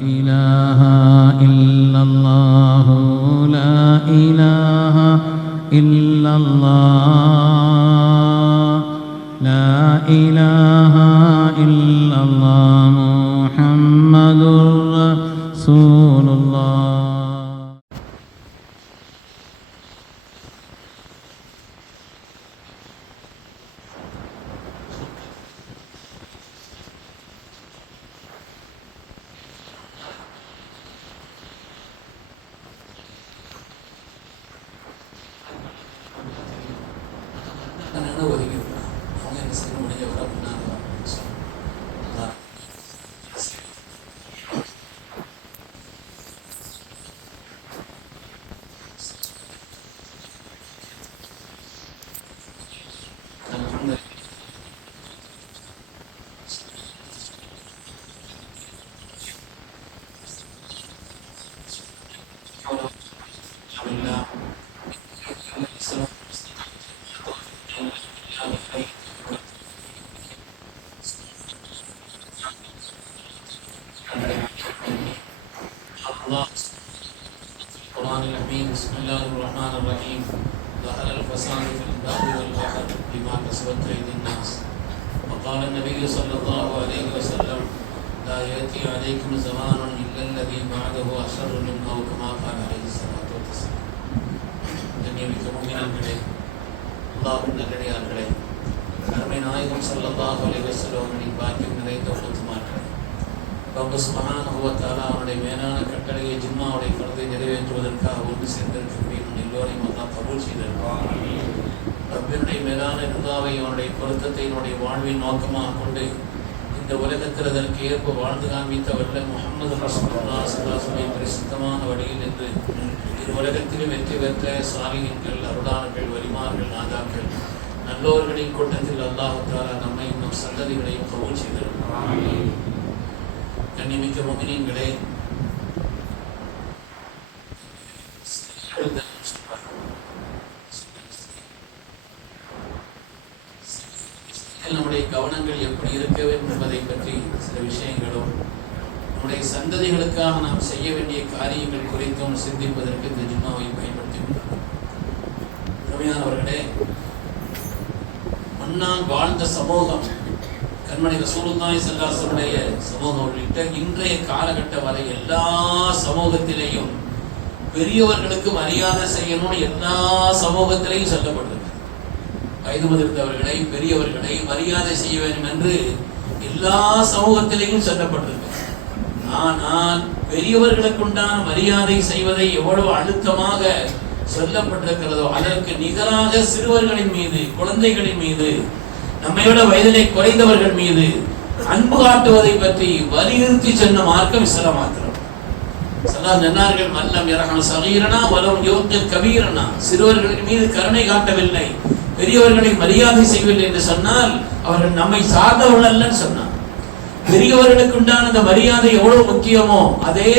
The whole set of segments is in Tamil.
إله إلا الله لا إله إلا الله لا إله إلا الله محمد رسول الله. القرآن الحميد بسم الله الرحمن الرحيم ظهر الفساد في البر والبحر بما كسبت أيدي الناس وقال النبي صلى الله عليه وسلم لا يأتي عليكم زمان إلا الذي بعده أشر منه أو كما قال عليه الصلاة والسلام. கண்ணியமிக்க முஃமினீன்களே, அல்லாஹ்வின் நல்லடியார்களே, அருமை நாயகம் ஸல்லல்லாஹு அலைஹி வஸல்லம் அவர்களின் பாக்கியம் நிறைந்த உம்மத்துமார்களே, ரப்ப சுப்ஹானஹு வ தஆலா அவருடைய மேலான கட்டளையை ஜும்மாவுடைய கடமை நிறைவேற்றுவதற்காக ஒன்று சேர்ந்திருக்கக்கூடிய நம் எல்லோரையும் அல்லாஹ் கபூல் செய்திருக்கிறார். ரப்பினுடைய மேலான ரிதாவை அவனுடைய பொருத்தத்தை என்னுடைய வாழ்வின் நோக்கமாக கொண்டு இந்த உலகத்தில் அதற்கு ஏற்ப வாழ்ந்து காண்பித்தவர்கள் முஹம்மது ரசூலுல்லாஹி ஸல்லல்லாஹு அலைஹி வஸல்லம் பரிசுத்தமான வழியில் என்று இது உலகத்திலும் வெற்றி பெற்ற சாலிஹீன்கள், அருளாளர்கள், வலிமார்கள், நாதாக்கள், நல்லோர்களின் கூட்டத்தில் அல்லாஹ் தஆலா நம்மையும் நம் சந்ததிகளையும் கபூல் செய்திருக்கிறார். கண்ணியமிக்க முஃமினீன்களே, நம்முடைய கவனங்கள் எப்படி இருக்க வேண்டும் என்பதை பற்றி சில விஷயங்களும் நம்முடைய சந்ததிகளுக்காக நாம் செய்ய வேண்டிய காரியங்கள் குறித்தும் சிந்திப்பதற்கு இந்த ஜும்மாவை பயன்படுத்திக்கொண்டோம். உண்மையானவர்களே, முன்னால் வாழ்ந்த சமூகம், கண்மணி ரசூலுல்லாஹி ஸல்லல்லாஹு அலைஹி வஸல்லம் சமூகம் உள்ளிட்ட இன்றைய காலகட்ட வரை எல்லா சமூகத்திலேயும் பெரியவர்களுக்கு மரியாதை செய்யணும்னு எல்லா சமூகத்திலையும் சொல்லப்படுது. வயது முதிர்ந்தவர்களை, பெரியவர்களை மரியாதை செய்ய வேண்டும் என்று எல்லா சமூகத்திலையும் சொல்லப்பட்டிருக்கு. ஆனால் பெரியவர்களுக்குண்டான மரியாதை செய்வதை எவ்வளவு அழுத்தமாக சொல்லப்பட்டிருக்கிறதோ அதற்கு நிகராக சிறுவர்களின் மீது, குழந்தைகளின் மீது, நம்மைவிட வயதிலே குறைந்தவர்கள் மீது அன்பு காட்டுவதை பற்றி வலியுறுத்தி சொன்ன மார்க்கம் இஸ்லாம் மாத்திரம். சொன்னார்கள், மல்லம் யர்ஹம் ஸகீரனா வலம் யுகில் கபீரனா, சிறுவர்களின் மீது கருணை காட்டவில்லை, பெரியவர்களை மரியாதை செய்யவில்லை என்று சொன்னால் அவர்கள் நம்மை சார்ந்தவர்கள் அல்லன்னு சொன்னார். பெரியவர்களுக்கு உண்டான அந்த மரியாதை எவ்வளவு முக்கியமோ அதே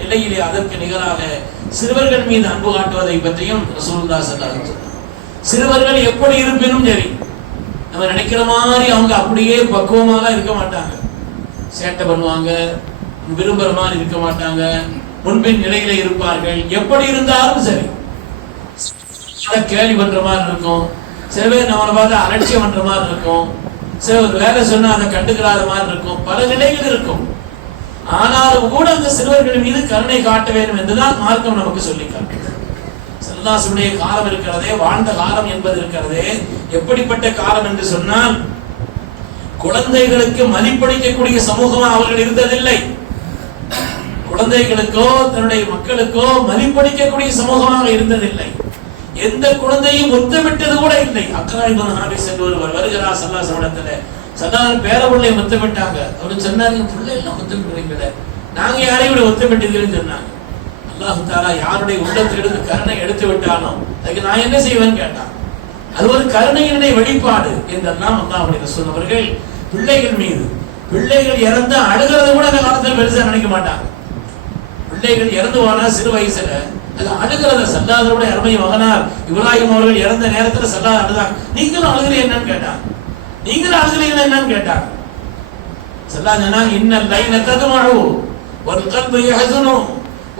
நிலையிலே அதற்கு நிகராக சிறுவர்கள் மீது அன்பு காட்டுவதை பற்றியும் ரசூலுல்லாஹி ஸல்லல்லாஹு அலைஹி வஸல்லம். சிறுவர்கள் எப்படி இருப்பினும் சரி, நம்ம நினைக்கிற மாதிரி அவங்க அப்படியே பக்குவமாக இருக்க மாட்டாங்க. சேட்டை பண்ணுவாங்க, விரும்புற மாதிரி இருக்க மாட்டாங்க, முன்பின் நிலையில இருப்பார்கள். எப்படி இருந்தாலும் சரி, கேள்வி பண்ற மாதிரி இருக்கும், சில பேர் நம்மளை பார்த்து அலட்சியம் பண்ற மாதிரி இருக்கும், சில ஒரு வேலை சொன்னா அதை கண்டுக்கிறாத மாதிரி இருக்கும், பல நிலைகள் இருக்கும். ஆனாலும் கூட அந்த சிறுவர்கள் மீது கருணை காட்ட வேண்டும் என்றுதான் மார்க்கம் நமக்கு சொல்லி காட்டுகிறது. ஸல்லல்லாஹுடைய காலம் இருக்கிறதே, வாழ்ந்த காலம் என்பது இருக்கிறதே, எப்படிப்பட்ட காலம் என்று சொன்னால் குழந்தைகளுக்கு மதிப்பளிக்கக்கூடிய சமூகமா அவர்கள் இருந்ததில்லை. குழந்தைகளுக்கோ தன்னுடைய மக்களுக்கோ மதிப்பளிக்கக்கூடிய சமூகமாக இருந்ததில்லை. எந்த குழந்தையும் முத்தமிட்டது கூட இல்லை. அக்ரா இப்னு ஹாபிஸ் என்று ஒருவர் வருகிறார் ஸல்லல்லாஹு அலைஹி வஸல்லம். சதான பேரபிள்ளை முத்தமிட்டாங்க. அவர் சொன்னாங்க, பிள்ளை எல்லாம் முத்தமிடுறீங்களே, நாங்க யாரையும் விட முத்தமிட்டதுன்னு சொன்னாங்க. அல்லாஹ் தஆலா யாருடைய உள்ளத்திலிருந்து கருணை எடுத்து விட்டானோ அதுக்கு நான் என்ன செய்வேன்னு கேட்டான். அது ஒரு கருணையினுடைய வெளிப்பாடு என்றெல்லாம் அல்லாஹ்வுடைய ரசூல் அவர்கள் பிள்ளைகள் மீது, பிள்ளைகள் இறந்தா அழுகிறத கூட அந்த காலத்தில் பெருசா நினைக்க மாட்டாங்க. பிள்ளைகள் இறந்து போனா சிறு வயசுல அது அழுகிறத ஸல்லல்லாஹுடைய அருமை மகனார் இப்ராஹிம் அவர்கள் இறந்த நேரத்தில் ஸல்லல்லாஹு அழுதாங்க. நீங்களும் அழுகிறீங்க என்னன்னு கேட்டாங்க. நீங்களும் அழுகிறீங்க என்னன்னு கேட்டாங்க. ஸல்லல்லாஹு இன்னல் லைன ததுமு, வல்கல்பு யஹ்ஸனு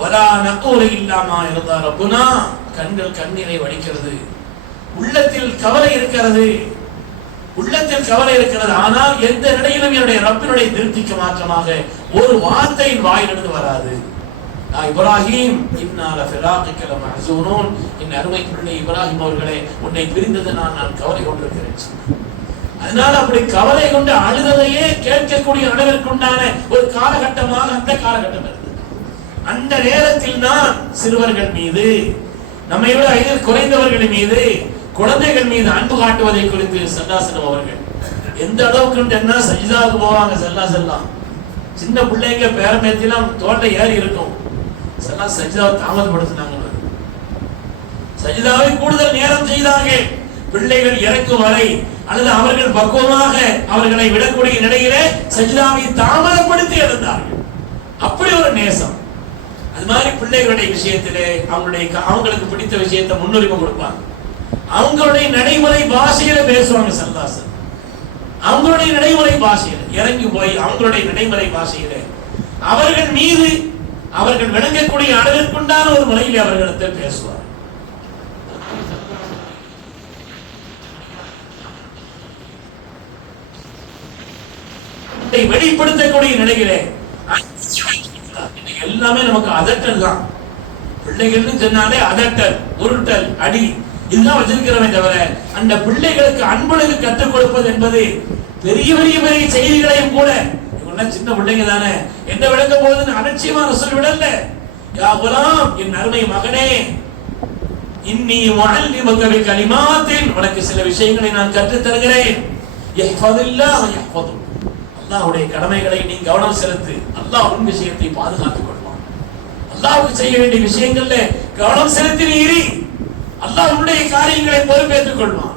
வலா நகூலு இல்லா மா யர்தா ரப்புனா. கண்கள் கண்ணீரை வடிக்கிறது, உள்ளத்தில் கவலை இருக்கிறது, உள்ளத்தில் கவலை இருக்கிறது. ஆனால் எந்த நிலையிலும் என்னுடைய ரப்பினுடைய திருப்திக்கு மாற்றமாக ஒரு வார்த்தையின் வாயிலிருந்து வராது. இப்ராஹிம் இன்னா லஃபிராகிக லமஹ்ஸூனூன். என் அருமை பிள்ளை இப்ராஹிம் அவர்களே, உன்னை பிரிந்தது நான் கவலை கொண்டிருக்கிறேன். அதனால அப்படி கவலை கொண்டு அழுததையே கேட்கக்கூடிய அளவிற்குண்டான ஒரு காலகட்டமாக அந்த காலகட்டம் இருந்தது. அந்த நேரத்தில் தான் சிறுவர்கள் மீது, நம்மை விட வயதில் குறைந்தவர்கள் மீது, குழந்தைகள் மீது அன்பு காட்டுவதை குறித்து ஸல்லல்லாஹு அவர்கள் எந்த அளவுக்கு என்ன சஜிதாவுக்கு போவாங்க. ஸல்லல்லாஹு சின்ன பிள்ளைங்க பேரமேத்திலாம் தோட்டை ஏறி இருக்கும். சஜிதாவை தாமதப்படுத்தினாங்க. சஜிதாவை கூடுதல் நேரம் செய்தார்கள். பிள்ளைகள் இறக்கும் வரை அல்லது அவர்கள் பக்குவமாக அவர்களை விடக்கூடிய நிலையிலே சஜிதாவை தாமதப்படுத்தி எழுந்தார்கள். அப்படி ஒரு நேசம். அது மாதிரி பிள்ளைகளுடைய விஷயத்திலே அவங்களுக்கு பிடித்த விஷயத்தை முன்னுரிமை கொடுப்பாங்க. அவங்களுடைய நடைமுறை பாஷையில பேசுவாங்க. ஸல்லல்லாஹு அவங்களுடைய நடைமுறை பாஷையில இறங்கி போய் அவங்களுடைய நடைமுறை பாஷையில அவர்கள் மீது அவர்கள் விளங்கக்கூடிய அளவிற்குண்டான ஒரு முறையில் அவர்களிடத்தில் பேசுவார். வெளிப்படுத்தக்கூடிய நிலையிலே எல்லாமே நமக்கு அதட்டல் தான். பிள்ளைகள்னு சொன்னாலே அதட்டல், உருட்டல், அடி இதுதான் வச்சிருக்கிறோமே தவிர அந்த பிள்ளைகளுக்கு அன்புகளுக்கு கற்றுக் கொடுப்பது என்பது பெரிய பெரிய பெரிய செய்திகளையும் கூட சின்ன பிள்ளைங்க தானே என்ன விளக்க போகுதுன்னு அலட்சியமான சொல்லிவிடல. யா குலாம், என் அருமை மகனே, இன்னி முஅல்லிமுக பிகலிமாத்தின், உனக்கு சில விஷயங்களை நான் கற்றுத் தருகிறேன். யஹ்ஃபதுல்லாஹ் யஹ்ஃபதுக், அல்லாஹ்வுடைய கடமைகளை நீ கவனம் செலுத்து, அல்லாஹ் உன் விஷயத்தை பாதுகாத்துக் கொள்வான். அல்லாஹ்வுக்கு செய்ய வேண்டிய விஷயங்கள்ல கவனம் செலுத்தி நீ இரு, அல்லாஹ் உன்னுடைய காரியங்களை பொறுப்பேற்றுக் கொள்வான்.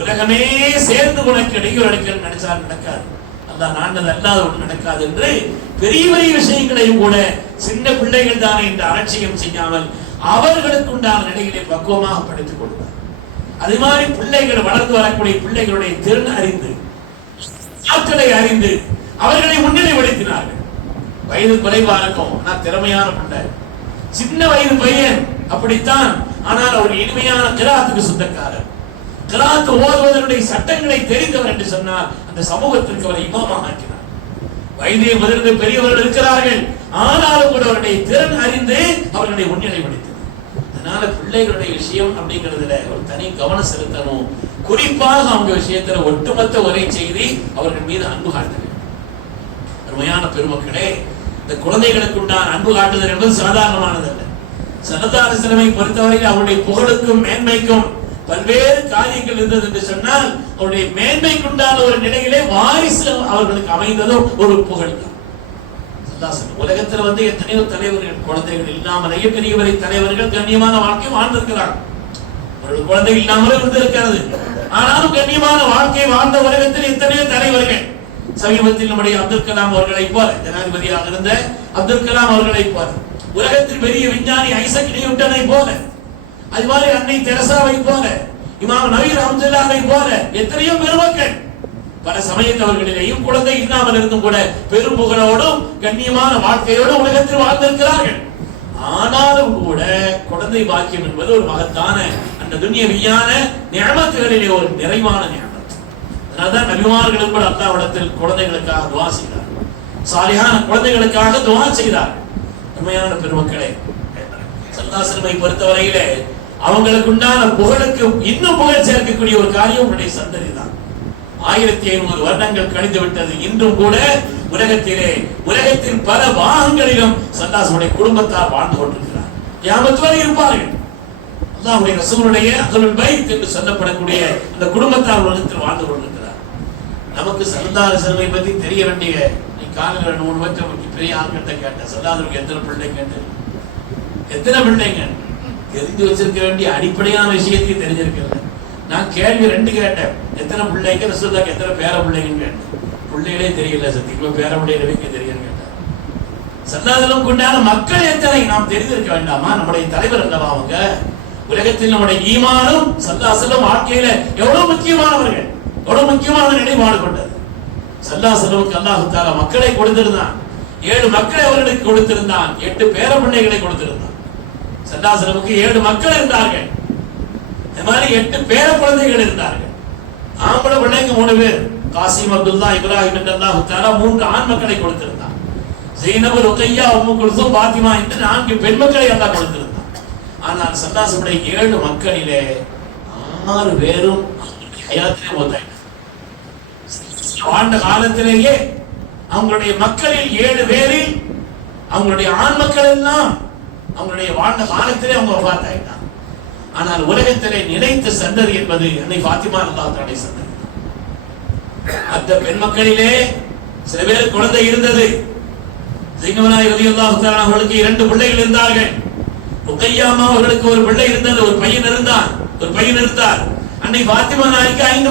உலகமே சேர்ந்து உனக்கு இடையூறு அடிக்க நினைச்சால் நடக்காது, அல்லாஹ் நாண்டது அல்லாத ஒன்று நடக்காது என்று பெரிய பெரிய விஷயங்களையும் கூட சின்ன பிள்ளைகள் தானே என்று அலட்சியம் செய்யாமல் அவர்களுக்கு உண்டான நிலைகளை பக்குவமாக படித்துக் கொடுத்தார். அதே மாதிரி பிள்ளைகள் வளர்ந்து வரக்கூடிய பிள்ளைகளுடைய திறன் அறிந்து, ஆட்களை அறிந்து அவர்களை முன்னிலைப்படுத்தினார்கள். வயது குறைவா இருக்கும், ஆனால் திறமையான பிள்ளை, சின்ன வயது பையன் அப்படித்தான். ஆனால் அவர் இனிமையான கிராத்துக்கு சொந்தக்காரர், கிராத் ஓதுவதனுடைய சட்டங்களை தெரிந்தவர் என்று சொன்னால் அந்த சமூகத்திற்கு அவரை இமாமாக ஆக்கினார். வயதை முதிர்ந்த பெரியவர்கள் இருக்கிறார்கள், ஆனாலும் கூட அவருடைய திறன் அறிந்து அவர்களை முன்னிலைப்படுத்தினார். அதனால பிள்ளைகளுடைய விஷயம் அப்படிங்கிறதுல ஒரு தனி கவனம் செலுத்தணும். குறிப்பாக அவங்க விஷயத்துல ஒட்டுமொத்த ஒரே செய்தி, அவர்கள் மீது அன்பு காட்ட வேண்டும். அருமையான பெருமக்களே, இந்த குழந்தைகளுக்கு உண்டான அன்பு காட்டுதல் என்பது சாதாரணமானதல்ல. ஸல்லல்லாஹு அலைஹி வஸல்லம் பொறுத்தவரையில் அவருடைய புகழுக்கும் மேன்மைக்கும் பல்வேறு காரியங்கள் இருந்தது என்று சொன்னால், அவருடைய மேன்மைக்குண்டான ஒரு நிலையிலே வாரிசு அவர்களுக்கு அமைந்ததும் ஒரு புகழ் தான். உலகத்தில் எத்தனையோ தலைவர்கள் குழந்தைகள் இல்லாமலேயே பெரிய பெரிய தலைவர்கள் கண்ணியமான வாழ்க்கை வாழ்ந்திருக்கிறார். அவர்கள் குழந்தை இல்லாமலே இருந்திருக்கிறது, ஆனாலும் கண்ணியமான வாழ்க்கை வாழ்ந்த உலகத்தில் எத்தனையோ தலைவர்கள். சமீபத்தில் நம்முடைய அப்துல் கலாம் அவர்களை போல, ஜனாதிபதியாக இருந்த அப்துல் கலாம் அவர்களை போல, உலகத்தில் பெரிய விஞ்ஞானி ஐசக் நியூட்டனை போல, அது மாதிரி அன்னை தெரசாவை போல, இமாம் நபி ரஹ்மத்துல்லாஹி போல எத்தனையோ பெருமக்கள் பல சமயத்தவர்களிலேயும் குழந்தை இல்லாமல் இருந்தும் கூட பெரும் புகழோடும் கண்ணியமான வாழ்க்கையோடு உலகத்தில் வாழ்ந்திருக்கிறார்கள். ஆனாலும் கூட குழந்தை பாக்கியம் என்பது ஒரு மகத்தான அந்த துன்யவியான நிஅமத்துகளிலே ஒரு நிறைவான நிஅமத். அதனால்தான் நபிமார்களும் கூட அல்லாஹ்விடத்தில் குழந்தைகளுக்காக துஆ செய்தார், சாலிஹான குழந்தைகளுக்காக துஆ செய்தார். உண்மையான பெருமக்களே, ஸல்லல்லாஹு அலைஹி வஸல்லம் பொறுத்தவரையிலே அவங்களுக்கு உண்டான புகழுக்கு இன்னும் புகழ் சேர்க்கக்கூடிய ஒரு காரியம் உங்களுடைய சந்ததி தான். 1500 வருடங்கள் கழிந்து விட்டது. இன்றும் கூட உலகத்தின் பல பாகங்களிலும் ஸல்லல்லாஹு அலைஹி குடும்பத்தார் வாழ்ந்து கொண்டிருக்கிறார், கியாமத் வரை இருப்பார்கள். அல்லாஹ்வுடைய ரசூலுடைய அஹ்லுல் பைத் என்று சொல்லப்படக்கூடிய அந்த குடும்பத்தார் உலகத்தில் வாழ்ந்து கொண்டிருக்கிறார். நமக்கு ஸல்லல்லாஹு அலைஹி வஸல்லம் பற்றி தெரிய வேண்டிய காலையில் 3 வருஷம் பெரிய ஆட்கிட்ட கேட்டேன், ஸல்லல்லாஹு அலைஹி எத்தனை பிள்ளை கேட்டேன், எத்தனை பிள்ளைங்க தெரிஞ்சு வச்சிருக்க வேண்டிய அடிப்படையான விஷயத்தை தெரிஞ்சிருக்கல. நான் கேள்வி 2 கேட்டேன், எத்தனை பிள்ளைங்க, ரசூலுல்லாஹ்க்கு எத்தனை பேர பிள்ளைங்கன்னு கேட்டேன். பிள்ளைகளே தெரியல, சத்தியமா பேர பிள்ளைகளே தெரியலன்னு கேட்டேன். ஸல்லல்லாஹு அலைஹி வஸல்லம் கொண்டான மக்கள் எத்தனை நாம் தெரிந்திருக்க வேண்டாமா? நம்முடைய தலைவர் அல்லவா அவங்க. உலகத்தில் நம்முடைய ஈமானும் ஸல்லல்லாஹு அலைஹி வஸல்லம் வாழ்க்கையில எவ்வளவு முக்கியமானவர்கள், எவ்வளவு முக்கியமான நிலைப்பாடு கொண்டது. ஸல்லல்லாஹு அலைஹி வஸல்லம் அல்லாஹ் தஆலா மக்களை கொடுத்திருந்தான். 7 மக்களை அவர்களுக்கு கொடுத்திருந்தான், 8 பேர பிள்ளைகளை கொடுத்திருந்தான். சல்லாசலமுக்கு 7 மக்கள் இருந்தார்கள், இந்த மாதிரி 8 பேர குழந்தைகள் இருந்தார்கள். ஆம்பளை பிள்ளைங்க 3 பேர், காசிம், அப்துல்லா, இப்ராஹிம் என்றெல்லாம் 3 ஆண் மக்களை கொடுத்திருந்தான். ஜெய்னப், ருக்கையா, உம்மு குல்சூம், பாத்திமா என்று 4 பெண் மக்களை அல்லாஹ் கொடுத்திருந்தான். ஆனால் சல்லாசமுடைய 7 மக்களிலே 6 பேரும் ஹயாத்திலே மௌத்தாயிட்டார்கள். வாழ்ந்த காலத்திலேயே அவங்களுடைய மக்களில் 7 பேரில் அவங்களுடைய ஆண் மக்கள் எல்லாம் அவங்களுடைய வாழ்ந்த காலத்திலே அவங்க வஃபாத்தாயிட்டாங்க. ஆனால் உலகத்திலே நிலைத்த சந்ததி என்பது அன்னை ஃபாத்திமா ரலியல்லாஹு தஆலா சந்ததி. அந்த பெண் மக்களிலே சில பேர் குழந்தை இருந்தது. ஸைனப் ரலியல்லாஹு தஆலா அவர்களுக்கு 2 பிள்ளைகள் இருந்தார்கள். ருக்கையா அவர்களுக்கு ஒரு பிள்ளை இருந்தது, ஒரு பையன் இருந்தார். அன்னை ஃபாத்திமா நாய்க்கு 5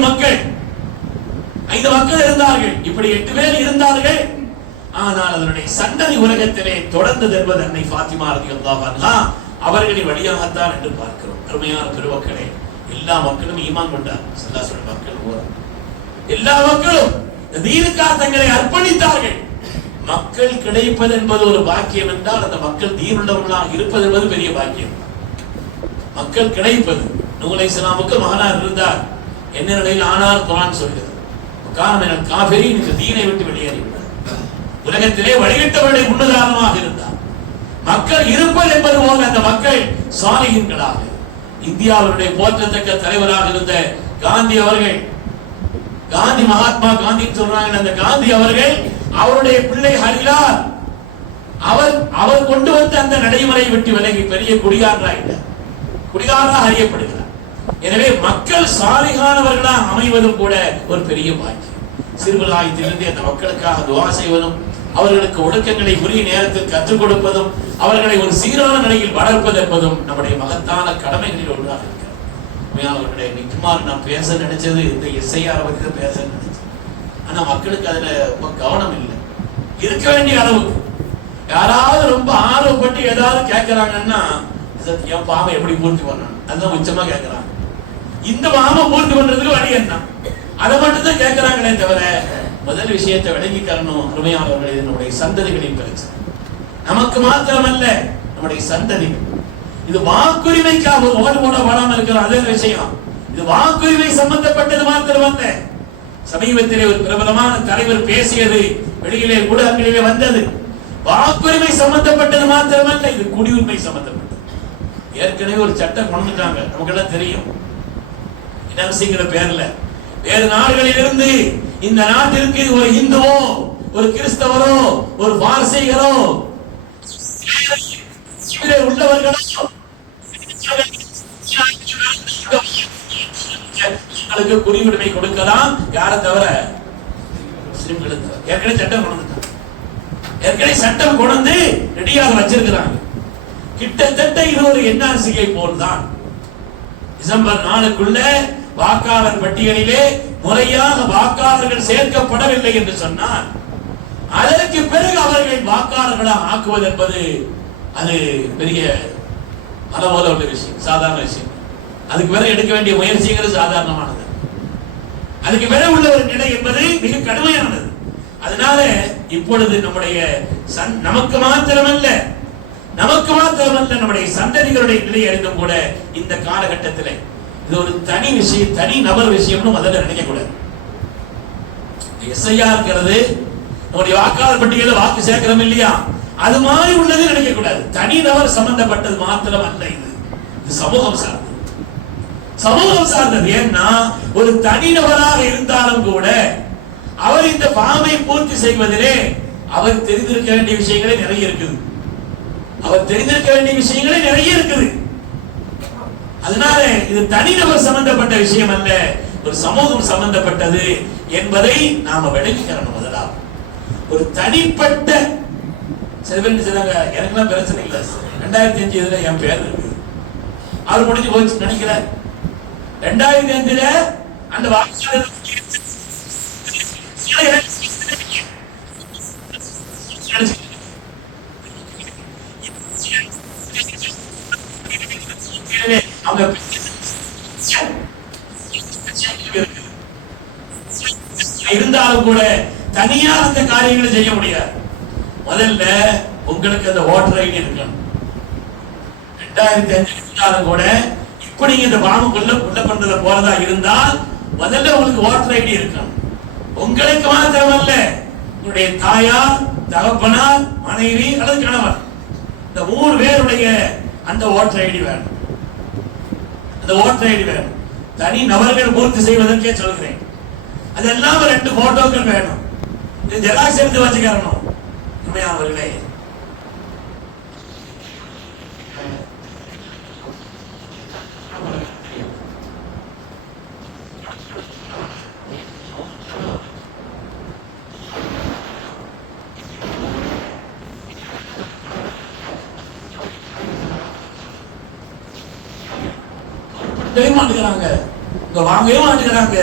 மக்கள் இருந்தார்கள். இப்படி 8 பேர் இருந்தார்கள். ஆனால் அதனுடைய சந்ததி உலகத்திலே தொடர்ந்தது என்பது அன்னை ஃபாத்திமா ரலியல்லாஹு அன்ஹா அவர்களின் வழியாகத்தான் என்று பார்க்கிறோம். அருமையான பெருமக்களே, எல்லா மக்களும் ஈமான் கொண்டார். ஸல்லல்லாஹு மக்கள் எல்லா மக்களும் தீனுக்காக தங்களை அர்ப்பணித்தார்கள். மக்கள் கிடைப்பது என்பது ஒரு பாக்கியம் என்றால் அந்த மக்கள் தீன் உள்ளவர்களாக இருப்பது என்பது பெரிய பாக்கியம். மக்கள் கிடைப்பது, நூஹ் அலைஹிஸ்ஸலாமுக்கு மகனார் இருந்தார், என்ன நிலையில் ஆனார் குர்ஆன் சொல்கிறது. காரணம் காஃபிரின் இந்த தீனை விட்டு வெளியேறிவிட்டார். உலகத்திலே வழிகட்டவருடைய முன்னுதாரணமாக இருந்தார். மக்கள் இருப்பது என்பது போல அந்த மக்கள் சாலிஹீன்களாக, இந்தியாவுடைய போற்றத்தக்க தலைவராக இருந்த காந்தி அவர்கள், காந்தி மகாத்மா காந்தி சொல்றாங்க, அந்த காந்தி அவர்கள் அவருடைய பிள்ளை ஹரிலால் அவர் கொண்டு வந்த அந்த நடைமுறை விட்டு விலகி பெரிய குடிகாரராக அறியப்படுகிறார். எனவே மக்கள் சாலிகானவர்களாக அமைவதும் கூட ஒரு பெரிய பாக்கியம். சிறுபிராயத்திலிருந்து அந்த மக்களுக்காக துஆ செய்வதும், அவர்களுக்கு ஒழுக்கங்களை உரிய நேரத்தில் கற்றுக் கொடுப்பதும், அவர்களை ஒரு சீரான நிலையில் வளர்ப்பது என்பதும் நம்முடைய மகத்தான கடமைகளில் ஒன்றாக இருக்கிறது. உண்மையாளர்களுடைய நிக்குமார் நான் பேச நினைச்சது இந்த எஸ்ஐஆர் பற்றி தான் பேச நினைச்சது. ஆனா மக்களுக்கு அதுல ரொம்ப கவனம் இல்லை. இருக்க வேண்டிய அளவுக்கு யாராவது ரொம்ப ஆர்வப்பட்டு ஏதாவது கேட்கிறாங்கன்னா என் பாவம் எப்படி பூர்த்தி பண்ணணும் அதுதான் உச்சமா கேட்கிறாங்க. இந்த பாவம் பூர்த்தி பண்றதுக்கு வழி என்ன, அதை மட்டும் தான் கேட்கிறாங்களே தவிர முதல் விஷயத்தை விளங்கிக்கணும். அருமையானவர்களே, நம்முடைய சந்ததிகளின் பிரச்சனை நமக்கு மாத்திரமல்ல, நம்முடைய சந்ததிகள். இது வாக்குரிமைக்காக ஓடு போட வாழாம இருக்கிற அதே விஷயம். இது வாக்குரிமை சம்பந்தப்பட்டது மாத்திரமல்ல. சமீபத்திலே ஒரு பிரபலமான தலைவர் பேசியது வெளியிலே ஊடகங்களிலே வந்தது. வாக்குரிமை சம்பந்தப்பட்டது மாத்திரமல்ல, இது குடியுரிமை சம்பந்தப்பட்டது. ஏற்கனவே ஒரு சட்டம் கொண்டுட்டாங்க, நமக்கு எல்லாம் தெரியும். என்ஆர்சிங்கிற பேர்ல வேறு நாடுகளில் இருந்து இந்த நாட்டிற்கு ஒரு இந்துவோ, ஒரு கிறிஸ்தவரோ, ஒரு பார்சீகரோ உள்ளவர்களோ குடியுரிமை கொடுக்கலாம். யாரை தவிர? முஸ்லிம்களுக்கு. ஏற்கனவே சட்டம் கொண்டு ரெடியாக வச்சிருக்கிறாங்க. கிட்டத்தட்ட இது ஒரு என்ஆர்சியை போல்தான். டிசம்பர் 4க்குள்ள வாக்காளர் பட்டியலிலே முறையாக வாக்காளர்கள் சேர்க்கப்படவில்லை என்று சொன்னால் அதற்கு பிறகு அவர்கள் வாக்காளர்களாக ஆக்குவது என்பது அது பெரிய அளவோல உள்ள விஷயம், சாதாரண விஷயம். அதுக்கு பிறகு எடுக்க வேண்டிய முயற்சிங்கிறது சாதாரணமானது. அதுக்கு பிறகு உள்ள ஒரு நிலை என்பது மிக கடுமையானது. அதனால இப்பொழுது நம்முடைய நமக்கு மாத்திரமல்ல நம்முடைய சந்ததிகளுடைய நிலை அறிந்தும் கூட இந்த காலகட்டத்தில் இது ஒரு தனி விஷயம், தனி நபர் விஷயம்னு முதல்ல நினைக்க கூடாது. எஸ்ஐஆர்ங்கிறது நம்முடைய வாக்காளர் பட்டியலில் வாக்கு சேர்க்கிறோம் இல்லையா, அது மாதிரி உள்ளது நினைக்க கூடாது. தனி நபர் சம்பந்தப்பட்டது மாத்திரம் அல்ல, இது சமூகம் சார்ந்தது. ஏன்னா ஒரு தனிநபராக இருந்தாலும் கூட அவர் இந்த பாவத்தை பூர்த்தி செய்வதிலே அவர் தெரிந்திருக்க வேண்டிய விஷயங்களே நிறைய இருக்குது. அதனால இது தனிநபர் சம்பந்தப்பட்ட விஷயம் அல்ல, ஒரு சமூகம் சம்பந்தப்பட்டது என்பதை நாம விளங்கிக்கிறோம். முதலாவது ஒரு தனிப்பட்ட சில பேர் சொன்னாங்க, எனக்குலாம் பிரச்சனை இல்லை, 2005 இதுல என் பேர் இருக்கு, அவர் முடிஞ்சு போச்சு நினைக்கிறேன். 2005 அந்த வாக்காளர் இருந்தாலும் கூட தனியா அந்த காரியங்களை செய்ய முடியாது. முதல்ல உங்களுக்கு அந்த ஓட்டர் ஐடி இருக்கணும். 2005 கூட இப்படி இந்த பாம்புக்குள்ள பண்றத போறதா இருந்தால் முதல்ல உங்களுக்கு ஓட்டர் ஐடி இருக்கணும். உங்களுக்கு மாத்திரமல்ல, உங்களுடைய தாயார், தகப்பனார், மனைவி அல்லது கணவர், இந்த 3 பேருடைய அந்த ஓட்டர் ஐடி வேணும். அந்த ஓட்டர் ஐடி வேணும். தனி நபர்கள் பூர்த்தி செய்வதற்கே சொல்கிறேன். அதெல்லாம் 2 போட்டோக்கள் வேணும். இது ஜெராக்ஸ் எடுத்து வச்சுக்கணும். உண்மையானவர்களே, மாட்டுக்கிறாங்க, இங்க வாங்கவே மாட்டுக்கிறாங்க.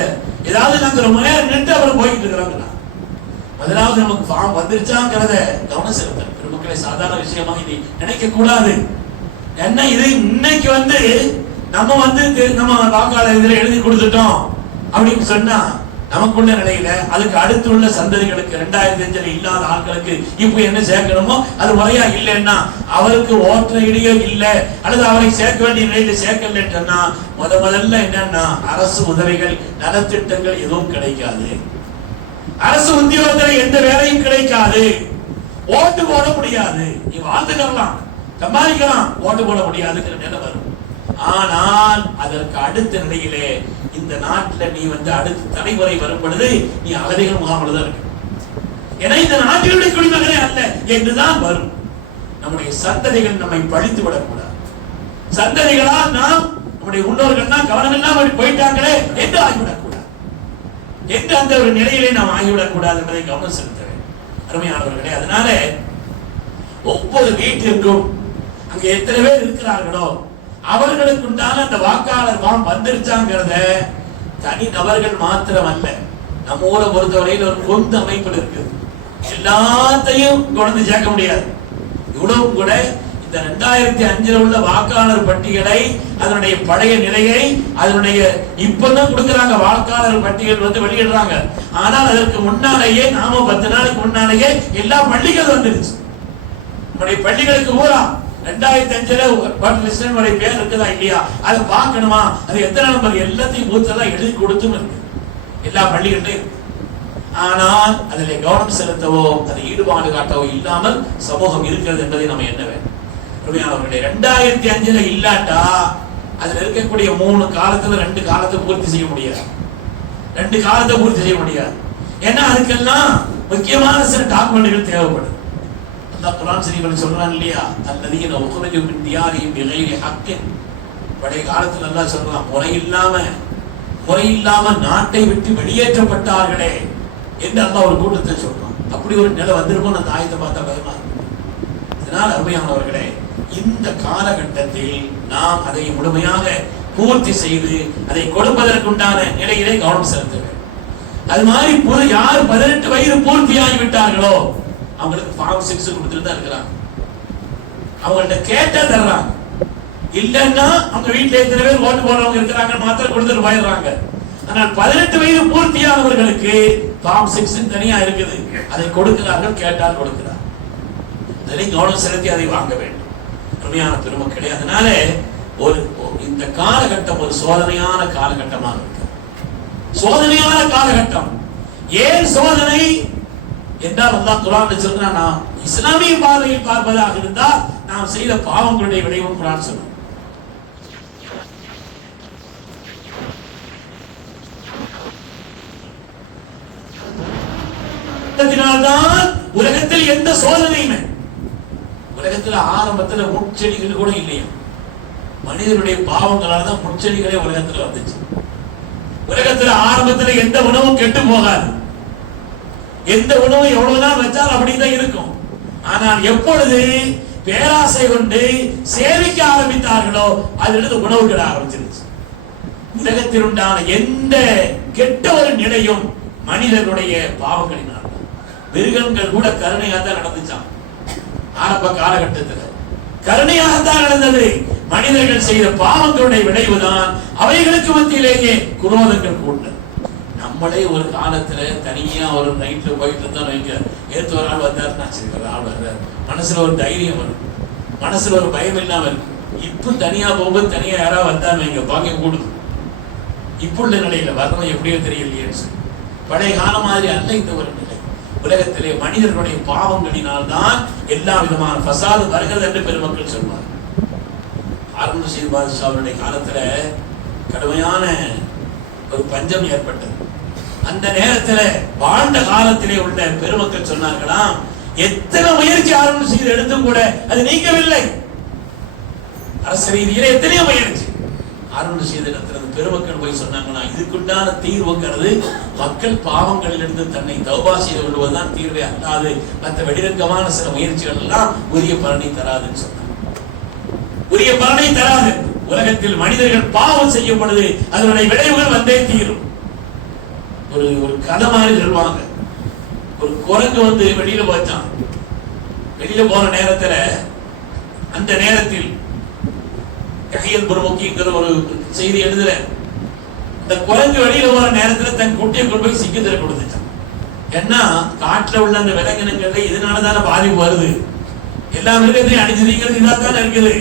ஏதாவது நாங்க ரொம்ப நேரம் நின்று அப்புறம் போயிட்டு இருக்கிறாங்க. முதலாவது நமக்கு ஃபார்ம் வந்துருச்சாங்கிறத கவனம் செலுத்த பெருமக்களை சாதாரண விஷயமா இது நினைக்க கூடாது. என்ன இது இன்னைக்கு நம்ம வாக்காளர் இதுல எழுதி கொடுத்துட்டோம் அப்படின்னு சொன்னா நமக்குள்ள நிலையில அதுக்கு அடுத்து உள்ள சந்ததிகளுக்கு 2005 இல்லாத ஆட்களுக்கு இப்ப என்ன சேர்க்கணுமோ அது முறையா இல்லைன்னா அவருக்கு ஓட்டர் ஐடியோ இல்ல அல்லது அவரை சேர்க்க வேண்டிய நிலையில சேர்க்கலன்னு சொன்னா முதல்ல என்னன்னா அரசு உதவிகள் நலத்திட்டங்கள் எதுவும் கிடைக்காது. அரசு உத்தியோகத்தில் எந்த வேலையும் கிடைக்காது. ஓட்டு போட முடியாது. நீ வாழ்ந்துக்கலாம், சம்பாதிக்கலாம், ஓட்டு போட முடியாதுங்கிற நிலை வரும். ஆனால் அதற்கு அடுத்த நிலையிலே இந்த நாட்டில் நீ அடுத்த தலைமுறை வரும் பொழுது நீ அகதிகள் முகாமில் தான் இருக்கு. ஏன்னா இந்த நாட்டினுடைய குடிமகனே அல்ல என்றுதான் வரும். நம்முடைய சந்ததிகள் நம்மை பழித்து விடக்கூடாது. சந்ததிகளால் நாம் நம்முடைய முன்னோர்கள் கவனம் எல்லாம் போயிட்டாங்களே என்று ஆகிவிடக்கூடாது. என்று அந்த ஒரு நிலையிலே நாம் ஆகிவிடக் கூடாது என்பதை கவனம் செலுத்த வேண்டும். அருமையானவர்களே, அதனால ஒவ்வொரு வீட்டிற்கும் அங்க எத்தனை பேர் இருக்கிறார்களோ அவர்களுக்கு உண்டான அந்த வாக்காளர் ஃபார்ம் வந்துருச்சாங்கிறத தனி நபர்கள் மாத்திரம் அல்ல, நம்ம ஊரை பொறுத்தவரையில் ஒரு கொந்த அமைப்பில் இருக்குது. எல்லாத்தையும் கொண்டு சேர்க்க முடியாது. இவ்வளவு கூட இந்த 2005 உள்ள வாக்காளர் பட்டியலை அதனுடைய பழைய நிலையை அதனுடைய இப்பதான் கொடுக்கிறாங்க. வாக்காளர் பட்டியல் வெளியிடுறாங்க. ஆனால் அதற்கு முன்னாலேயே நாம 10 நாளைக்கு முன்னாலேயே எல்லா பள்ளிகள் வந்துருச்சு. நம்முடைய பள்ளிகளுக்கு ஊரா 2005 பேர் இருக்குதா இல்லையா அதை பார்க்கணுமா, அது எத்தனை நம்பர் எல்லாத்தையும் பூத்தெல்லாம் எழுதி கொடுத்தும் இருக்கு எல்லா பள்ளிகள்லையும். ஆனால் அதில் கவனம் செலுத்தவோ அதை ஈடுபாடு காட்டவோ இல்லாமல் சமூகம் இருக்கிறது என்பதை நம்ம எண்ண வேண்டும். 2005 இல்லாட்டா அதுல இருக்கக்கூடிய 3 காலத்துல 2 காலத்தை பூர்த்தி செய்ய முடியாது. 2 காலத்தை பூர்த்தி செய்ய முடியாது. ஏன்னா அதுக்கெல்லாம் முக்கியமான சில டாக்குமெண்ட்கள் தேவைப்படும். அல்லாஹ் குர்ஆன் ஷரீஃப்ல சொல்றான் இல்லையா, அல்லதீன உக்ரிஜு மின் தியாரிஹிம் பிகைரி ஹக்கின். பழைய காலத்துல அல்லாஹ் சொல்றான், முறை இல்லாம நாட்டை விட்டு வெளியேற்றப்பட்டார்களே என்று அல்லாஹ் ஒரு கூட்டத்தை சொல்றான். அப்படி ஒரு நிலை வந்திருக்கும். அந்த ஆயத்தை பார்த்தா பயமா இருக்கு. அதனால் அருமையானவர்களே, இந்த காலகட்டத்தில் நாம் அதை முழுமையாக பூர்த்தி செய்து அதை கொடுப்பதற்குண்டான நிலையிலே கவனம் செலுத்த வேண்டும். அது மாதிரி யார் 18 வயது பூர்த்தி ஆகிவிட்டார்களோ அவங்களுக்கு ஃபார்ம் 6 கொடுத்துட்டு தான் இருக்கிறாங்க. அவங்கள்ட்ட கேட்டா தர்றாங்க. இல்லைன்னா அவங்க வீட்டில் எத்தனை பேர் ஓட்டு போடுறவங்க இருக்கிறாங்க மாத்திரம் கொடுத்துட்டு போயிடுறாங்க. ஆனால் 18 வயது பூர்த்தியானவர்களுக்கு ஃபார்ம் 6 தனியா இருக்குது. அதை கொடுக்கிறார்கள், கேட்டால் கொடுக்கிறார். அதை கவனம் செலுத்தி அதை வாங்க வேண்டும். உண்மையான பெருமக்களே, அதனால இந்த காலகட்டம் ஒரு சோதனையான காலகட்டமாக இருக்கு. சோதனையான காலகட்டம். ஏன் சோதனை என்றால் அல்லாஹ் குர்ஆன்ல சொல்றான், நாம் இஸ்லாமிய பார்வையில் பார்ப்பதாக இருந்தால் நாம் செய்த பாவங்களுடைய விளைவும் குர்ஆன் சொல்லுது. அதனால்தான் உலகத்தில் எந்த சோதனையுமே, உலகத்தில் ஆரம்பத்தில் முட்செடிகள் கூட இல்லையா. மனிதனுடைய பாவங்களால் தான் முட்செடிகளே உலகத்தில் வந்துச்சு. உலகத்தில் ஆரம்பத்தில் எந்த உணவும் கெட்டு போகாது. எந்த உணவு எவ்வளவுதான் வச்சால் அப்படிதான் இருக்கும். ஆனால் எப்பொழுது பேராசை கொண்டு சேமிக்க ஆரம்பித்தார்களோ அதிலிருந்து உணவுகள் ஆரம்பிச்சிருச்சு. உலகத்தில் உண்டான எந்த கெட்ட ஒரு நிலையும் மனிதனுடைய பாவங்களினால். மிருகங்கள் கூட கருணையாகத்தான் நடந்துச்சான். ஆரம்ப காலகட்டத்தில் கருணையாகத்தான் நடந்தது. மனிதர்கள் செய்த பாவங்களுடைய விளைவுதான் அவைகளுக்கு மத்தியிலேயே குரோதங்கள் கூட்டது. நம்மளே ஒரு காலத்துல தனியா ஒரு நைட்ல போயிட்டு இருந்தோம் வைங்க, ஏத்து ஒரு ஆள் வந்தாருன்னா சரி ஒரு ஆள் வர்றாரு, மனசுல ஒரு தைரியம் வரும், மனசுல ஒரு பயம் இல்லாம இருக்கும். இப்ப தனியா போகும்போது தனியா யாராவது வந்தாரு வைங்க பாக்கியம் கூடுது. இப்ப உள்ள நிலையில வரணும் எப்படியோ தெரியலையேன்னு சொல்லி பழைய காலம் மாதிரி அல்ல இந்த ஒரு நிலை. உலகத்திலே மனிதர்களுடைய பாவங்களினால்தான் எல்லா விதமான பசாது வருகிறது என்று பெருமக்கள் சொல்வார். ஹாரூன் ரஷீத் பாதுஷாவுடைய காலத்துல கடுமையான ஒரு பஞ்சம் ஏற்பட்டது. அந்த நேரத்துல வாழ்ந்த காலத்திலே உள்ள பெருமக்கள் சொன்னார்களாம், எத்தனை முயற்சி ஹாரூன் ரஷீத் எடுத்தும் கூட அது நீங்கவில்லை. அரசு ரீதியில எத்தனையோ முயற்சி. ஹாரூன் ரஷீத் இடத்துல பெருமக்கள் போய் சொன்னாங்கன்னா, இதுக்குண்டான தீர்வுங்கிறது மக்கள் பாவங்களிலிருந்து தன்னை தௌபா செய்து கொள்வதுதான் தீர்வே, அல்லாது மற்ற வெளிரங்கமான சில முயற்சிகள் எல்லாம் உரிய பலனை தராதுன்னு சொன்னாங்க. உரிய பலனை தராது. உலகத்தில் மனிதர்கள் பாவம் செய்யும் பொழுது அதனுடைய விளைவுகள் வந்தே தீரும். ஒரு கதை மாதிரி சொல்லுவாங்க. ஒரு குரங்கு வெளியில போச்சான். வெளியில போன நேரத்துல அந்த நேரத்தில் கையல் புறமுக்கிங்கிற ஒரு செய்தி எழுதுற இந்த குரங்கு வெளியில போற நேரத்துல தன் குட்டியை கொண்டு போய் சிங்கத்துல கொடுத்துச்சான். ஏன்னா காட்டுல உள்ள அந்த விலங்கினங்கள்ல இதனாலதான பாதிப்பு வருது. எல்லா மிருகத்தையும் அடிச்சிருக்கிறது இதாத்தானே இருக்குது.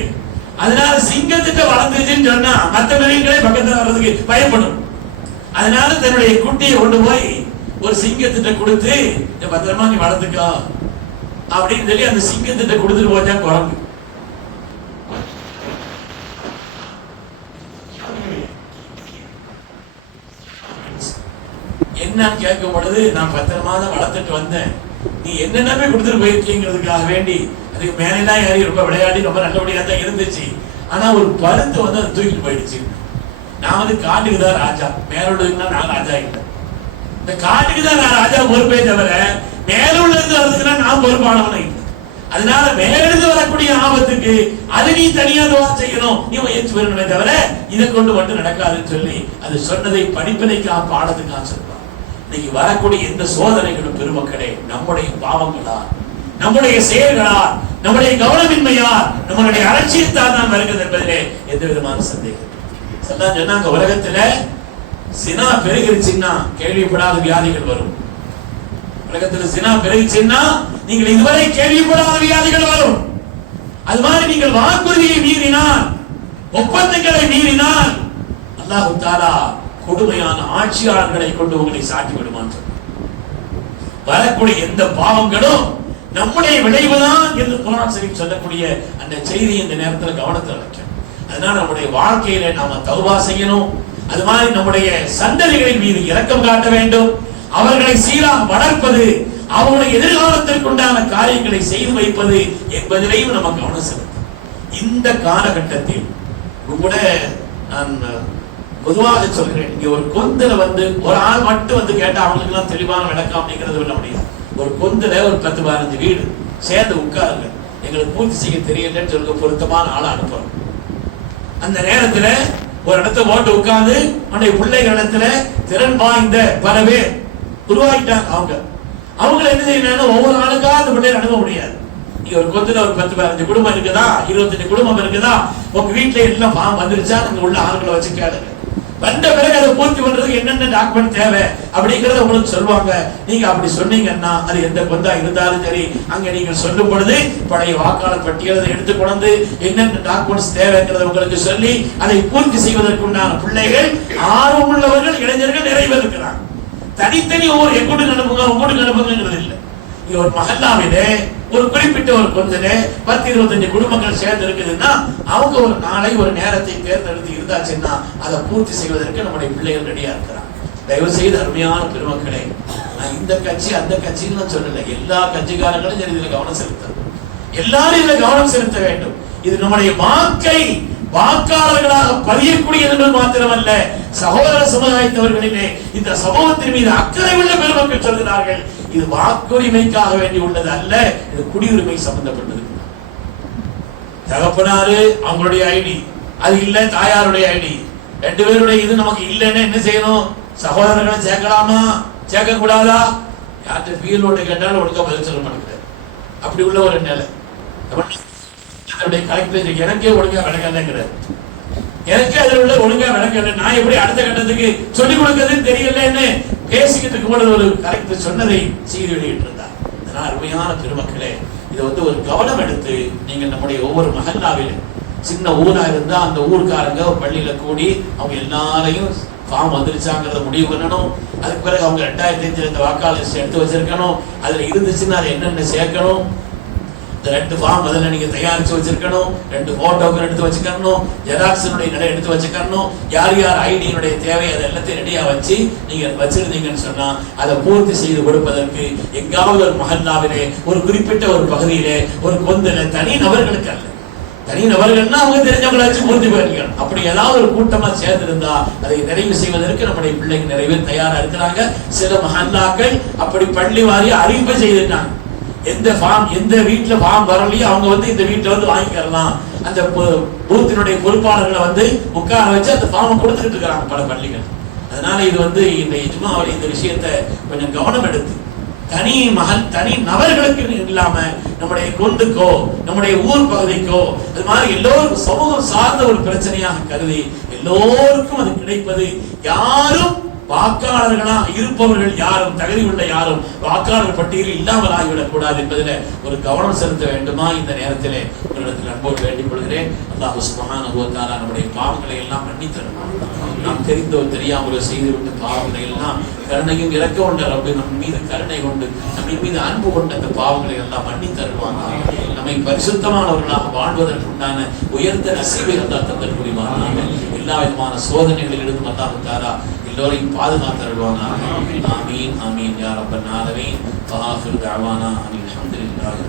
அதனால சிங்கத்திட்ட வளர்ந்துச்சுன்னு சொன்னா மற்ற மிருகங்களே பக்கத்துல வர்றதுக்கு பயப்படும். அதனால தன்னுடைய குட்டியை கொண்டு போய் ஒரு சிங்கத்திட்ட கொடுத்து பத்திரமா நீ வளர்த்துக்கோ அப்படின்னு சொல்லி அந்த சிங்கத்திட்ட கொடுத்துட்டு போச்சா குரங்கு. என்னன்னு கேட்கும் பொழுது, நான் பத்திரமா தான் வளர்த்துட்டு வந்தேன், நீ என்னென்னமே கொடுத்துட்டு போயிருக்கீங்கிறதுக்காக வேண்டி அதுக்கு மேலாம் ஏறி ரொம்ப விளையாடி ரொம்ப நல்லபடியா தான் இருந்துச்சு. ஆனா ஒரு பருத்து அதை தூக்கிட்டு போயிடுச்சு. நான் காட்டுக்கு தான் ராஜா, மேலுள்ளதுன்னா நான் ராஜா இல்லை. இந்த காட்டுக்கு தான் நான் ராஜா பொறுப்பே தவிர மேலுள்ளது வர்றதுக்குன்னா நான் பொறுப்பானவன இல்லை. அதனால மேலிருந்து வரக்கூடிய ஆபத்துக்கு அது நீ தனியா துவா செய்யணும், நீ முயற்சி பண்ணணுமே தவிர இதை கொண்டு மட்டும் நடக்காதுன்னு சொல்லி அது சொன்னதை படிப்பதைக்காக பாடத்துக்காக சொல்லுவாங்க. இன்னைக்கு வரக்கூடிய எந்த சோதனைகளும் பெருமக்களே நம்முடைய பாவங்களா, நம்முடைய செயல்களா, நம்முடைய கவனமின்மையா, நம்மளுடைய அலட்சியத்தால் தான் வருகிறது என்பதிலே எந்த விதமான சந்தேகம் சொன்னாங்க. உலகத்துல சினா பெருகிருச்சுன்னா கேள்விப்படாத வியாதிகள் வரும். உலகத்துல சினா பெருகிச்சுன்னா நீங்கள் இதுவரை கேள்விப்படாத வியாதிகள் வரும். அது மாதிரி நீங்கள் வாக்குறுதியை மீறினால், ஒப்பந்தங்களை மீறினால் அல்லாஹ் தஆலா கொடுமையான ஆட்சியாளர்களை கொண்டு உங்களை சாட்டி விடுவான். வரக்கூடிய எந்த பாவங்களும் நம்முடைய விளைவுதான் என்று குர்ஆன் ஷரீஃப் சொல்லக்கூடிய அந்த செய்தி இந்த நேரத்தில் கவனத்தில் வைக்கணும். அதனால நம்முடைய வாழ்க்கையில நாம தௌபா செய்யணும். அது மாதிரி நம்முடைய சந்ததிகளின் மீது இரக்கம் காட்ட வேண்டும். அவர்களை சீராக வளர்ப்பது, அவருடைய எதிர்காலத்திற்கு உண்டான காரியங்களை செய்து வைப்பது என்பதிலேயும் நம்ம கவனம் செலுத்தும். இந்த காலகட்டத்தில் கூட நான் பொதுவாக சொல்கிறேன், இங்க ஒரு கொந்துல ஒரு ஆள் மட்டும் கேட்டா அவங்களுக்கு எல்லாம் தெளிவான விளக்கம் அப்படிங்கிறது சொல்ல முடியாது. ஒரு கொந்துல ஒரு 10-15 வீடு சேர்ந்து உட்காருங்க, எங்களுக்கு பூர்த்தி செய்ய தெரியலன்னு சொல்லுங்க, பொருத்தமான ஆளை அனுப்புறோம். அந்த நேரத்துல ஒரு இடத்த போட்டு உட்கார்ந்து அவனுடைய பிள்ளைகள் இடத்துல திறன் வாய்ந்த பல பேர் உருவாக்கிட்டாங்க. அவங்களை என்ன செய்யணும், ஒவ்வொரு ஆளுக்கா அந்த பிள்ளைகளை அனுப்ப முடியாது. நீங்க ஒரு கொத்துல ஒரு 10-15 குடும்பம் இருக்குதா, 25 குடும்பம் இருக்குதா, உங்க வீட்டுல எல்லாம் ஃபார்ம் வந்துருச்சா, நீங்க உள்ள ஆளுங்களை வச்சு கேளுங்க. வந்த பிறகு அதை பூர்த்தி பண்றதுக்கு என்னென்ன டாக்குமெண்ட் தேவை அப்படிங்கறத உங்களுக்கு சொல்லுவாங்க. நீங்க அப்படி சொன்னீங்கன்னா அது எந்த கொந்தா இருந்தாலும் சரி, அங்க நீங்க சொல்லும் பொழுது பழைய வாக்காளர் பட்டியலை எடுத்து கொண்டு என்னென்ன டாக்குமெண்ட்ஸ் தேவைங்கிறத உங்களுக்கு சொல்லி அதை பூர்த்தி செய்வதற்குண்டான பிள்ளைகள் ஆர்வம் உள்ளவர்கள் இளைஞர்கள் நிறைய பேர் இருக்கிறாங்க. தனித்தனி ஒவ்வொரு எங்கூட்டுக்கு அனுப்புங்க உங்கூட்டுக்கு அனுப்புங்கிறது இல்லை. இங்க ஒரு மஹல்லாவிலே ஒரு குறிப்பிட்ட ஒரு கொஞ்சம் 10-25 குடும்பங்கள் சேர்ந்து இருக்குதுன்னா அவங்க ஒரு நாளை ஒரு நேரத்தை தேர்ந்தெடுத்து இருந்தாச்சுன்னா அதை பூர்த்தி செய்வதற்கு நம்முடைய பிள்ளைகள் ரெடியா இருக்கிறாங்க. தயவு செய்து அருமையான பெருமக்களே, நான் இந்த கட்சி அந்த கட்சின்னு சொல்லல, எல்லா கட்சிக்காரங்களும் இதுல கவனம் செலுத்தணும். எல்லாரும் இதுல கவனம் செலுத்த வேண்டும். இது நம்முடைய வாக்காளர்களாக பதியக்கூடியது என்பது மாத்திரமல்ல, சகோதர சமுதாயத்தவர்களிலே இந்த சமூகத்தின் மீது அக்கறை உள்ள பெருமக்கள் சொல்கிறார்கள், இது வாக்குரிமைக்காக வேண்டி உள்ளது அல்ல, இது குடியுரிமை சம்பந்தப்பட்டது. தகப்பனாரு அவங்களுடைய ஐடி, அது இல்ல தாயாருடைய ஐடி, 2 பேருடைய இது நமக்கு இல்லைன்னு என்ன செய்யணும்? சகோதரர்களை சேர்க்கலாமா சேர்க்க கூடாதா? யார்கிட்ட ஃபீல்டோட கேட்டாலும் ஒழுங்கா பதில் சொல்ல மாட்டேங்குது. அப்படி உள்ள ஒரு நிலை. கலெக்டர் எனக்கே ஒழுங்கா விளக்கலைங்கிறார். எனக்கு அதில் உள்ள ஒழுங்கா விளக்கல, நான் எப்படி அடுத்த கட்டத்துக்கு சொல்லிக் கொடுக்கறதுன்னு தெரியலன்னு பேசிக்கிட்டு இருக்கும்போது ஒரு கரெக்ட் சொன்னதை செய்து வெளியிட்டு இருந்தார். அதனால் அருமையான பெருமக்களே, இதை ஒரு கவனம் எடுத்து நீங்க நம்முடைய ஒவ்வொரு மஹல்லாவிலும், சின்ன ஊரா இருந்தா அந்த ஊருக்காரங்க பள்ளியில கூடி அவங்க எல்லாரையும் ஃபார்ம் வந்துருச்சாங்கிறத முடிவு பண்ணணும். அதுக்கு பிறகு அவங்க 2005 வாக்காளர் லிஸ்ட் எடுத்து வச்சிருக்கணும். அதுல இருந்துச்சுன்னா அதை என்னென்ன சேர்க்கணும், இந்த 2 ஃபார்ம் முதல்ல நீங்க தயாரிச்சு வச்சிருக்கணும், 2 போட்டோக்கள் எடுத்து வச்சுக்கணும், ஜெராக்ஸினுடைய நடை எடுத்து வச்சுக்கணும், யார் யார் ஐடியினுடைய தேவை அதை எல்லாத்தையும் ரெடியா வச்சு நீங்க வச்சிருந்தீங்கன்னு சொன்னா அதை பூர்த்தி செய்து கொடுப்பதற்கு எங்காவது ஒரு மஹல்லாவிலே, ஒரு குறிப்பிட்ட ஒரு பகுதியிலே, ஒரு கொந்தல தனி நபர்களுக்கு அல்ல, தனி நபர்கள்னா அவங்க தெரிஞ்சவங்களை வச்சு பூர்த்தி பண்ணிக்கணும். அப்படி ஏதாவது ஒரு கூட்டமா சேர்ந்திருந்தா அதை நிறைவு செய்வதற்கு நம்முடைய பிள்ளைங்க நிறைய தயாரா இருக்கிறாங்க. சில மஹல்லாக்கள் அப்படி பள்ளி வாரியா அறிவிப்பை செய்திருக்காங்க. எந்த ஃபார்ம் எந்த வீட்டுல ஃபார்ம் வரலையோ அவங்க இந்த வீட்டுல வாங்கிக்கலாம். அந்த பூத்தினுடைய பொறுப்பாளர்களை உட்கார வச்சு அந்த ஃபார்மை கொடுத்துக்கிட்டு இருக்கிறாங்க பல பள்ளிகள். அதனால இது இந்த இஜ்மாவில் இந்த விஷயத்தை கொஞ்சம் கவனம் எடுத்து தனி நபர்களுக்கு இல்லாம நம்முடைய கொண்டுக்கோ நம்முடைய ஊர் பகுதிக்கோ அது மாதிரி எல்லோருக்கும் சமூகம் சார்ந்த ஒரு பிரச்சனையாக கருதி எல்லோருக்கும் அது கிடைப்பது, யாரும் வாக்காளர்களாக இருப்பவர்கள் யாரும் தகுதி உள்ள யாரும் வாக்காளர் பட்டியலில் இல்லாமல் ஆகிவிடக் கூடாது என்பதில் ஒரு கவனம் செலுத்த வேண்டுமா இந்த நேரத்திலே உங்களிடத்தில் அன்போடு வேண்டிக் கொள்கிறேன். அல்லாஹ் சுப்ஹானஹு வ தஆலா நம்முடைய பாவங்களை எல்லாம் மன்னித்தருவான். நாம் தெரிந்தோ தெரியாமலோ செய்துவிட்ட பாவங்களை எல்லாம் கருணையும் இறக்க கொண்ட ரப்பு நம் மீது கருணை கொண்டு நம்ம மீது அன்பு கொண்ட அந்த பாவங்களை எல்லாம் மன்னித்தருவான். நம்மை பரிசுத்தமானவர்களாக வாழ்வதற்கு உண்டான உயர்ந்த நசீபை அல்லாஹ் தந்தல் புரிவானாக. எல்லா விதமான சோதனைகளிலிருந்தும் அல்லாஹ் தஆலா எல்லோரையும் பாதுகாத்தருள்வானாக. ஆமீன் ஆமீன் யா ரப்பல் ஆலமீன். வஆஃபிரு தஅவானா அனில் ஹம்துலில்லாஹி.